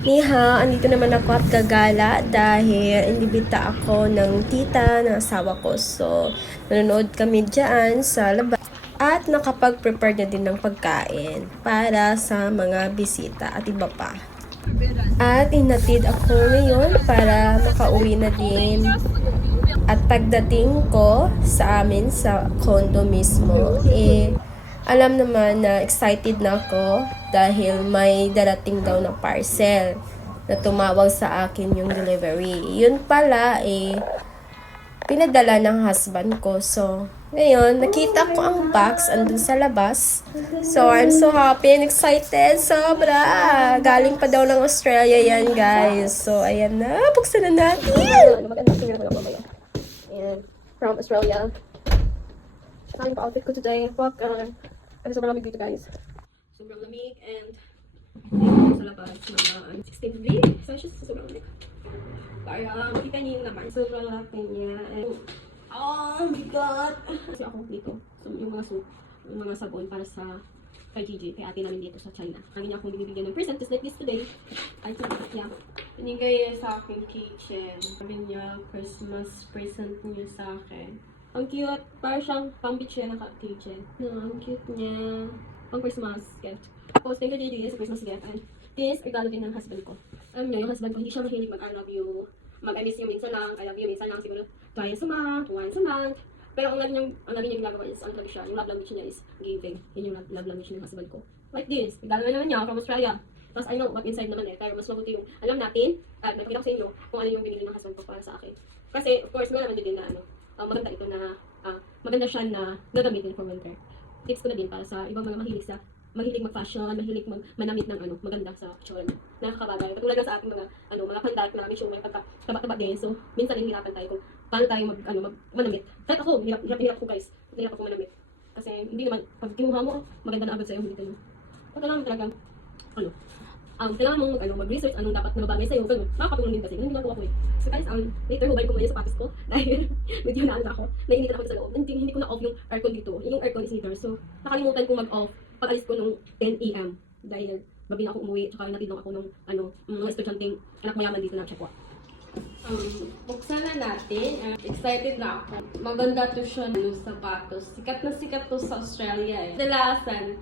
Niha, andito naman ako at gagala dahil inibita ako ng tita ng asawa ko. So, nanonood kami dyan sa labas. At nakapag-prepare na din ng pagkain para sa mga bisita at iba pa. At inatid ako ngayon para makauwi na din. At pagdating ko sa amin sa condo mismo, alam naman na excited na ako dahil may darating daw na parcel na tumawag sa akin yung delivery. Yun pala, pinadala ng husband ko. So, ngayon, nakita ko ang box andun sa labas. So, I'm so happy and excited. Sobra! Galing pa daw ng Australia yan, guys. So, ayan na. Buksan na natin! Magandang tingnan ko lang mamaya. And from Australia. Saka yung pa-outfit ko today. Fuck, kasi sobrang lamig dito, guys. Sobrang lamig and sa labas, mga 16 degree. So, it's just sobrang lamig. Para makita niyo yung naman. Sobrang laki niya. And, oh my God! Kasi ako dito. So, yung mga sabon para sa kay Gigi, kay ate namin dito sa China. Lagi niya akong binibigyan ng present, just like this today. I think, yeah. Binigay niya sa akin kitchen. Sabi niya, Christmas present niya sa akin. Ang cute. Parang siyang pang-beach siya naka-kitchen. Ang cute niya. Pang-Christmas gift. Tapos, thank you, Gigi, sa Christmas gift. And this, regalo din ng husband ko. Alam niyo, yung husband ko, hindi siya mahilig mag-I love you. Mag-I miss you minsan lang. I love you minsan lang. Siguro, twice a month, once a month. Pero ang lagi niya ginagawa is, ano siya, yung love language niya is giving. Yun yung love language ng husband ko. Like this. Regalo naman niya from Australia. Tapos I know what inside naman pero mas mabuti yung alam natin, at may pakita ko sa inyo kung ano yung binili ng husband ko para sa akin. Kasi, of course, naman din na maganda ito na, maganda siya na gagamitin for winter. Tips ko na din para sa ibang mga mahilig mag-fashion, mahilig manamit ng maganda sa itsura niya. Nakakabagay. Katulad lang sa ating mga pandat na medyo may pagkataba-taba din. So, minsan hihirapan tayo kung paano tayo manamit. Kahit ako, hirap ko guys. Hirap ako manamit. Kasi hindi naman, pag kinuha mo, maganda na agad sa'yo. Hindi tayo. Kailangan talagang, kailangan mong mag-research anong dapat na mabagay sa'yo. Ganun, makakatulong din kasi. Ganun ginagawa ko eh. So guys, later hubay ko muna yung sapatos ko. Dahil, medyo ako. Nainitan ako sa loob. Hindi ko na-off yung aircon dito. Yung aircon is heater. So, nakalimutan ko mag-off pag alis ko nung 10 AM. Dahil, gabi na ako umuwi. Tsaka natidong ako nung, mga estudyanteng anak mayaman dito na Chekwa. Buksan na natin. Excited na ako. Maganda to siya ng sapatos. Sikat na sikat to sa Australia eh. Dalasan,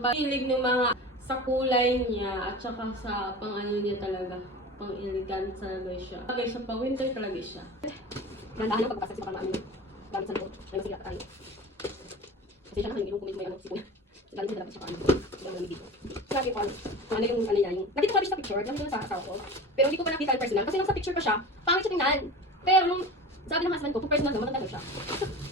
pag-ilig ng mga sa kulay niya at saka sa pang-ano niya talaga. Pang-elegant talaga siya. Talaga siya, pang-winter talaga siya. Gandahan yung pagpasag sa pang-ano. Gamit sa loob. May masigat tayo. Kasi siya naman yung kumit may sipon. Galing sa dapat sa pang-ano. Yung lamig dito. Sabi ko ano yung niya yung... Nakita ko sa picture. Nakita ko sa asawa ko. Pero hindi ko pa nakita in personal. Kasi nung sa picture pa siya, pangit siya tingnan. Pero nung sabi ng husband ko, kung personal naman, maganda siya.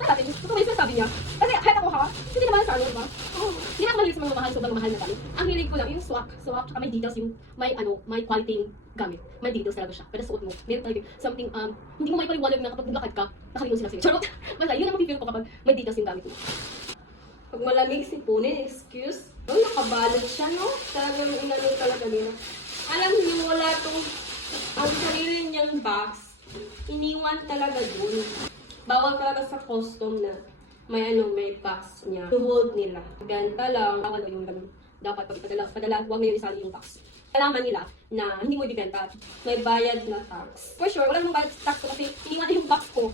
Sabi niya, sabi niya. Kasi kahit ako hindi naman sa diba? Hindi na ako mahilig sa mga mahal, sobrang mahal na gamit. Ang hilig ko lang, yung swak, tsaka may details, yung may quality gamit. May details talaga siya. Pero suot mo, meron talaga something, hindi mo may paliwanag na kapag naglakad ka, nakalingon sila sa'yo. Charot! Basta, yun ang mapipil ko kapag may details yung gamit mo. Pag malamig sipunin, excuse. Nakabalot siya, no? Talagang inano talaga nila. Alam niyo, wala tong, ang sarili niyang box. Iniwan talaga dun. Bawal talaga sa custom na may box niya. To-hold nila. Benta lang. Bawal yung dapat pagpadala, huwag na yung isali yung box. Kalaman nila na hindi mo ibibenta. May bayad na tax. For sure, wala namang bayad tax ko kasi iniwan na yung box ko.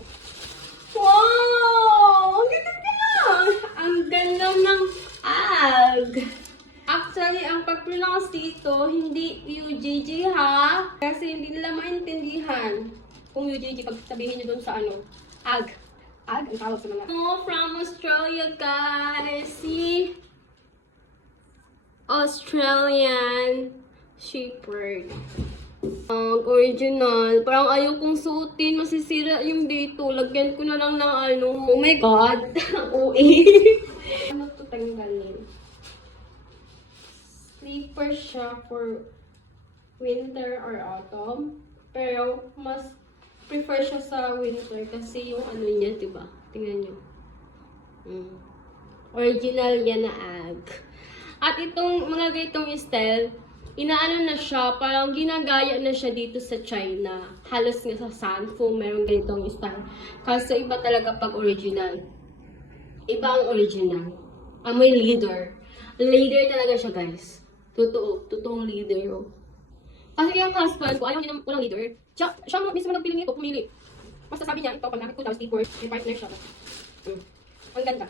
Wow! Ang ganda niya! Ang ganda ng ag! Actually, ang pag-pronounce dito, hindi UJJ ha. Kasi hindi nila maintindihan. Kung UJJ, pag sabihin nyo dun sa ag. Ag? Ang tawag sa mga. From Australia, guys. See? Australian Shepherd. Ang original. Parang ayaw kong suotin. Masisira yung dito. Lagyan ko na lang ng Oh my God. Uwi. Ano to tanggalin? Slipper siya for winter or autumn. Pero mas prefer siya sa winter kasi yung niya, diba? Tingnan nyo. Original yan na ag. At itong mga ganitong style, inaano na siya, parang ginagaya na siya dito sa China. Halos nga sa Sanfu, meron ganitong style. Kasi iba talaga pag original. Iba ang original. May leather. Leather talaga siya, guys. Totoong leather. Kasi yung husband ko, ayaw niya ng walang leader. Siya mismo nagpili nito, pumili. Basta sabi niya, ito, pag nakit ko daw, skateboard, may partner siya. Ang ganda.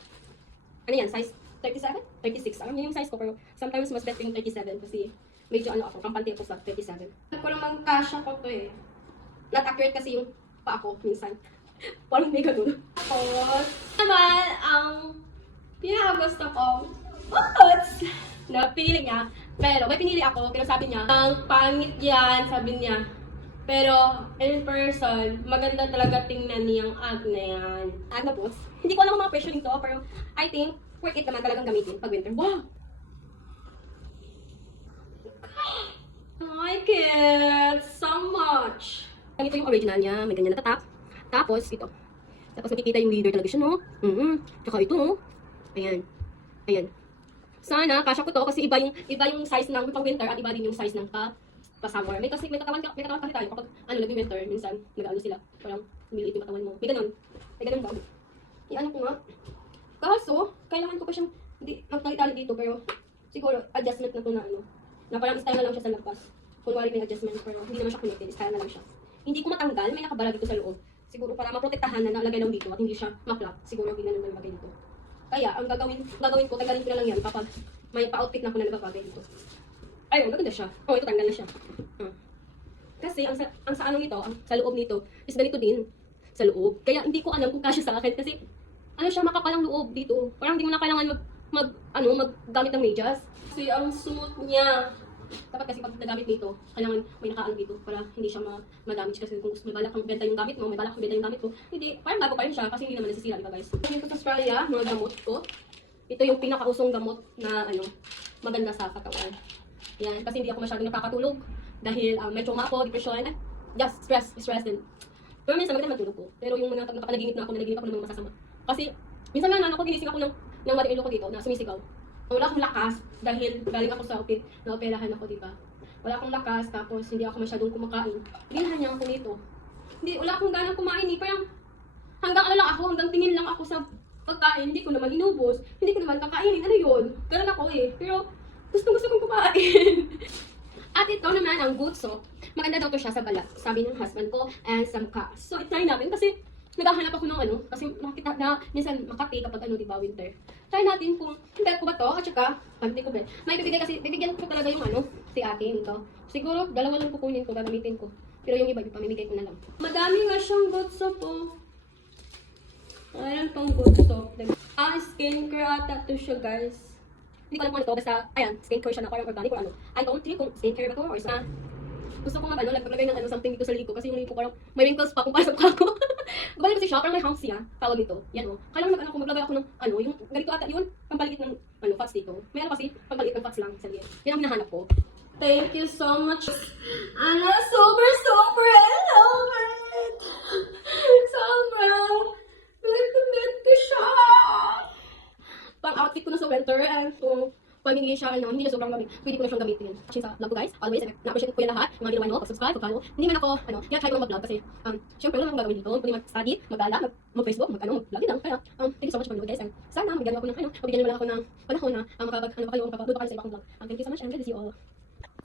Ano yan, size 37? 36. Alam niyo yung size ko, pero sometimes mas better yung 37 kasi medyo ano ako, kampante ako sa 37. Ko lang magkasya ko to eh. Not accurate kasi yung pa ako minsan. Parang may ganun. Tapos, naman, ang pinakagusto kong boots na pinili niya. Pero may pinili ako, pero sabi niya, ang pangit yan, sabi niya. Pero, in person, maganda talaga tingnan niyang ag na yan. Ag na boots. Hindi ko alam ang mga presyo nito, pero I think, worth it naman talagang gamitin pag winter. Wow! I like it so much! Ito yung original niya, may ganyan na tatak. Tapos, ito. Tapos nakikita yung leader talaga siya, no? Tsaka ito, no? Ayan. Ayan. Sana, kasya ko to kasi iba yung size ng pang winter at iba din yung size ng pa summer. May katawan kasi tayo kapag nag-winter, minsan nag-ano sila. Parang humiliit yung katawan mo. May ganun ba? I-ano ko nga. Kaso, kailangan ko pa siyang magtali dito pero siguro adjustment na to na ano. Na parang style na lang siya sa labas. Kunwari may adjustment pero hindi naman siya connected. Style na lang siya. Hindi ko matanggal, may nakabara dito sa loob. Siguro para maprotektahan na nalagay lang dito at hindi siya ma-flap. Siguro hindi na naman nalagay dito. Kaya, ang gagawin ko, tanggalin ko na lang yan kapag may pa-outfit na ako na nababagay dito. Ayun, maganda siya. Oh, ito tanggal na siya. Kasi, ang sa ano nito, sa loob nito, is ganito din sa loob. Kaya, hindi ko alam kung kasya sa akin kasi, ano siya, makapalang loob dito. Parang hindi mo na kailangan maggamit ng medyas. Kasi, ang suot niya, dapat kasi pag nagamit nito, kailangan may nakaano dito para hindi siya ma-damage kasi kung may balak kang benta yung gamit mo, may balak kang benta yung gamit mo, hindi, parang bago pa rin siya kasi hindi naman nasisira, diba guys? Ito sa Australia, mga gamot ko. Ito yung pinakausong gamot na maganda sa katawan. Yan, kasi hindi ako masyadong nakakatulog dahil may trauma ako, depression, just stress din. Pero minsan maganda matulog ko. Pero yung mga napanaginip na ako ng mga masasama. Kasi minsan nga ako ginising ako ng madiin ko dito na sumisigaw. Wala akong lakas dahil galing ako sa na-operahan ako, diba? Wala akong lakas, tapos hindi ako masyadong kumakain. Ginahan niya ako nito. Wala akong ganang kumain eh. Parang hanggang tingin lang ako sa pagkain. Hindi ko naman inubos. Hindi ko naman kakainin. Ano yun? Ganun ako eh. Pero gusto kong kumain. At ito naman ang good soap. Maganda daw to siya sa balat. Sabi ng husband ko and sa mukha. So, try namin kasi naghahanap ako ng kasi nakita na minsan Makati kapag diba, winter. Try natin kung bet ko ba to, at saka, hindi ko bet. May bibigyan ko talaga yung si ate nito. Siguro, dalawa lang kukunin ko, gagamitin ko. Pero yung iba, pamimigay ko na lang. Madami nga siyang good soap, oh. Ayan pang good soap. Skincare ata to siya, guys. Hindi ko alam kung ano to, basta, ayan, skincare siya na parang organic or ano. I don't think kung skincare ba to or sa gusto ko nga paglagay ng something dito sa ligo kasi yung ligo parang may wrinkles pa kung para sa mukha ko. Balik kasi siya, parang may humps siya, tawag nito. Yan o. Kailangan maglagay ako ng yung ganito ata yun, pampaligid ng fats dito. Meron kasi pampaligid ng fats lang sa liit. Yan ang hinahanap ko. Thank you so much. Ana, super I love it. Sobrang bet ko siya. Pang outfit ko na sa winter and pag hindi siya, hindi na sobrang gamit, pwede ko na siyang gamitin. Kasi sa vlog ko guys, always, na-appreciate ko yung lahat, yung mga ginawa nyo, pag-subscribe, pag-follow. Hindi man ako, try ko lang mag-vlog kasi, syempre wala akong gagawin dito, pwede mag-study, mag-gala, mag-Facebook, mag-vlog lang. Kaya, thank you so much for guys, and sana, mabigyan nyo ako ng, mabigyan nyo lang ako ng panahon na, mapapanood pa kayo sa ibang vlog. Thank you so much, and good to see you all.